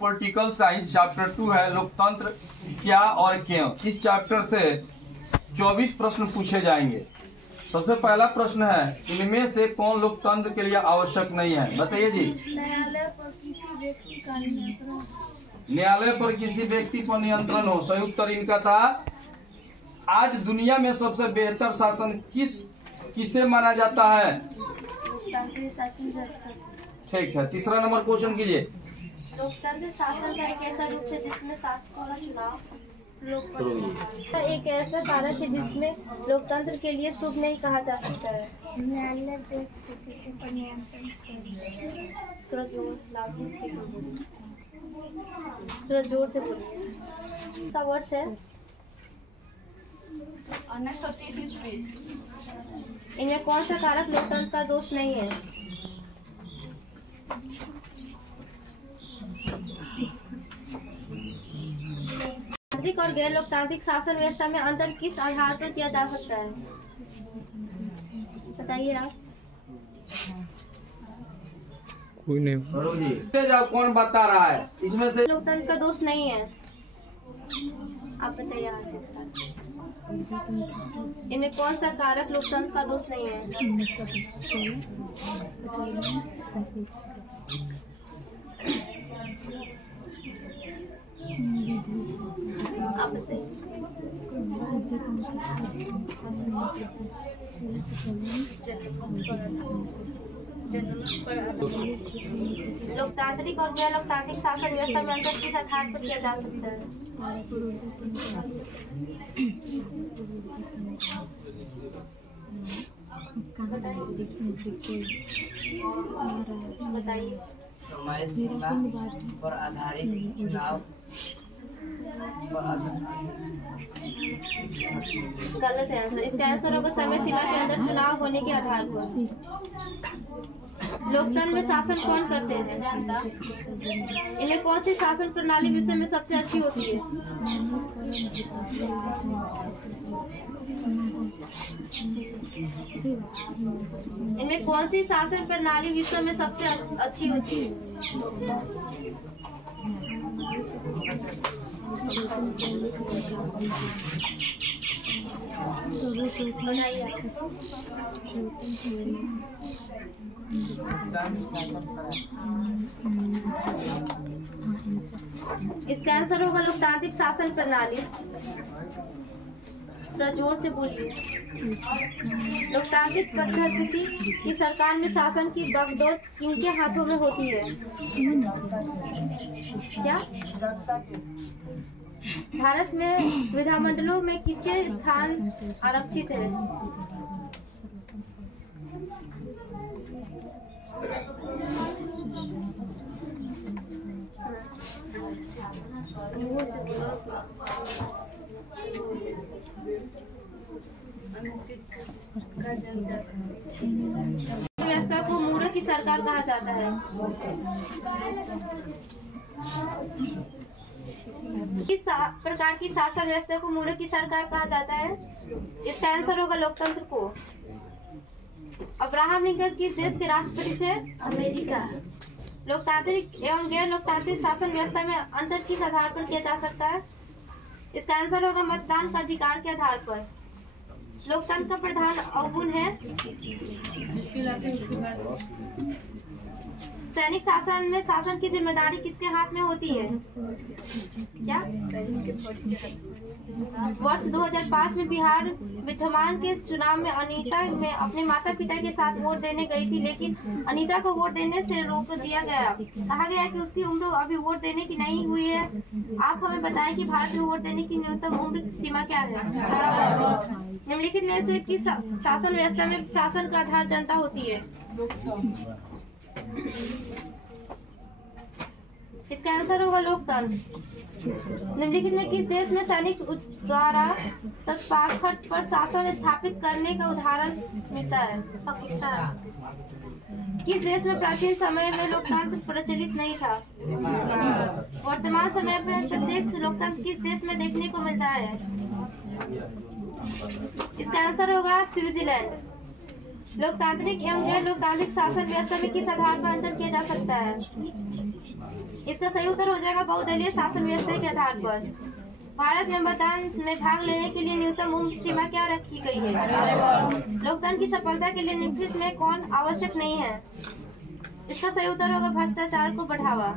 Political science chapter 2 है लोकतंत्र क्या और क्यों। इस चैप्टर से 24 प्रश्न पूछे जाएंगे। सबसे पहला प्रश्न है, इनमें से कौन लोकतंत्र के लिए आवश्यक नहीं है? बताइए जी। न्यायालय पर किसी व्यक्ति का नियंत्रण। न्यायालय पर किसी व्यक्ति पर नियंत्रण हो। सही उत्तर इनका था। आज दुनिया में सबसे बेहतर शासन किसे माना जाता है? लोकतांत्रिक शासन व्यवस्था। ठीक है, तीसरा नंबर क्वेश्चन कीजिए। लोकतांत्रिक शासन का एक ऐसा रूप है जिसमें शासकों का चुनाव एक ऐसा कारक है जिसमें लोकतंत्र के लिए शुभ नहीं कहा जा सकता है। न्यायालय व्यक्ति किसी पर नियंत्रण। थोड़ा जोर से बोलिए। का वर्ष है 1930 ईस्वी। इनमें कौन सा कारक लोकतंत्र का दोष नहीं है? लोकतांत्रिक और गैर लोकतांत्रिक शासन व्यवस्था में अंतर किस आधार पर किया जा सकता है? बताइए आप। कोई नहीं। कौन बता रहा है? इसमें से लोकतंत्र का दोष नहीं है। आप बताइए यहाँ से स्टार्ट। इनमें कौन सा कारक लोकतंत्र का दोष नहीं है? आप बताइए। लोकतांत्रिक और गैर लोकतांत्रिक शासन व्यवस्था में अंतर किस आधार पर किया जा सकता है? बताइए। समय सीमा पर आधारित चुनाव। गलत है आंसर। इसका आंसर होगा समय सीमा के अंदर चुनाव होने के आधार पर। लोकतंत्र में शासन कौन करते हैं? जनता। इनमें कौन सी शासन प्रणाली विश्व में सबसे अच्छी होती है? इनमें कौन सी शासन प्रणाली विश्व में सबसे अच्छी होती है? इसका आंसर होगा लोकतांत्रिक शासन प्रणाली। थोड़ा जोर से बोलिए। लोकतांत्रिक पद्धति की सरकार में शासन की बागडोर किनके हाथों में होती है? क्या भारत में विधानमंडलों में किसके स्थान आरक्षित है? व्यवस्था को मूढ़ों की सरकार कहा जाता है। किस प्रकार की शासन व्यवस्था को मूढ़ों की सरकार कहा जाता है? इसका आंसर होगा लोकतंत्र को। अब्राहम लिंकन किस देश के राष्ट्रपति थे? अमेरिका। लोकतांत्रिक एवं गैर लोकतांत्रिक शासन व्यवस्था में अंतर किस आधार पर किया जा सकता है? इसका आंसर होगा मतदान का अधिकार के आधार पर। लोकतंत्र का प्रधान अवगुण है सैनिक शासन में शासन की जिम्मेदारी किसके हाथ में होती है? क्या वर्ष 2005 में बिहार विधानसभा के चुनाव में अनीता में अपने माता पिता के साथ वोट देने गई थी, लेकिन अनीता को वोट देने से रोक दिया गया। कहा गया कि उसकी उम्र अभी वोट देने की नहीं हुई है। आप हमें बताएं कि भारत में वोट देने की न्यूनतम उम्र सीमा क्या है? 18 वर्ष। निम्नलिखित में से किस शासन व्यवस्था में शासन का आधार जनता होती है? इसका आंसर होगा लोकतंत्र। निम्नलिखित में किस देश में सैनिक द्वारा तत्पाखट पर शासन स्थापित करने का उदाहरण मिलता है? पाकिस्तान। किस देश में प्राचीन समय में लोकतंत्र प्रचलित नहीं था? वर्तमान समय में प्रत्यक्ष लोकतंत्र किस देश में देखने को मिलता है? इसका आंसर होगा स्विट्जरलैंड। लोकतांत्रिक एवं गैर लोकतांत्रिक शासन व्यवस्था में किस आधार पर अंतर किया जा सकता है? इसका सही उत्तर हो जाएगा बहुदलीय शासन व्यवस्था के आधार पर। भारत में मतदान में भाग लेने के लिए न्यूनतम उम्र सीमा क्या रखी गई है? लोकतंत्र की सफलता के लिए नेतृत्व में कौन आवश्यक नहीं है? इसका सही उत्तर होगा भ्रष्टाचार को बढ़ावा।